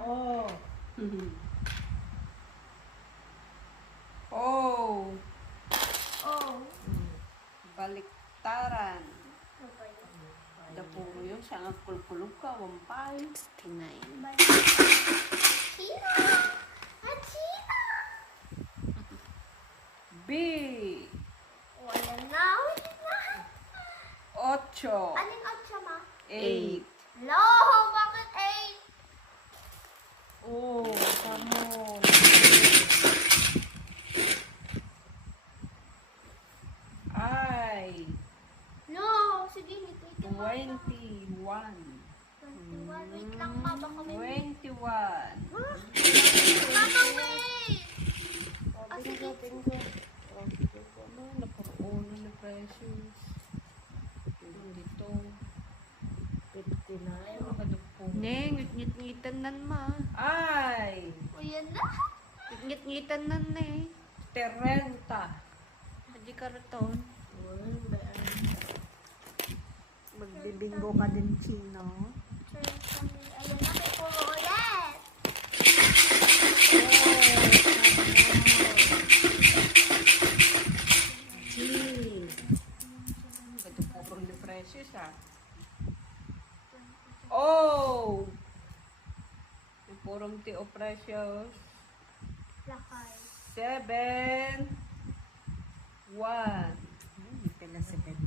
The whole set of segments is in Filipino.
Oh. Oh. Oh. Baliktaran. Ano ba yun? Dapuro yun. Siya nga kulkulog ka. Wampay. Tinay. China! China! B. Wala na. Ocho. Anong 8 ma? 8. No! Bakit 8? Oh, tamo. I. No! Sige, wait lang. 21. 21. Wait lang ma. Baka may... 21. Mama, wait! Oh, sige. bingo. Oh, bingo. Ano, napuruuno na precious. Dito. 59. Neng, ngit-ngitan nan ma. Ay. O, yan na. Ngit-ngitan nan eh. 30. Hindi karton. Magbibingo ka din, Chino. Ayan na, may puro ulit. Puro ni precious ah. Oh. May purong ti o precious. Lakay. 7. 1. Hindi pala sa bed.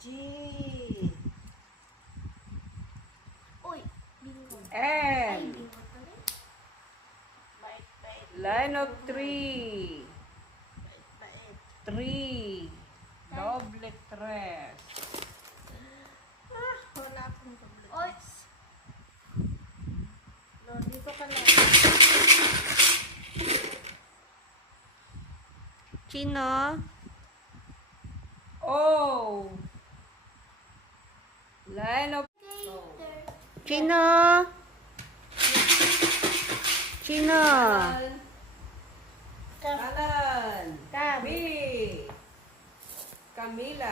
G. Uy, bingo. And Bingo pa rin. line of 3. 3. Doble 3. Wala akong problema. Oy, No, dito ka na. Chino. Oh. Line of gator. Chino. Chino. Kanan. Cam. B. Camila.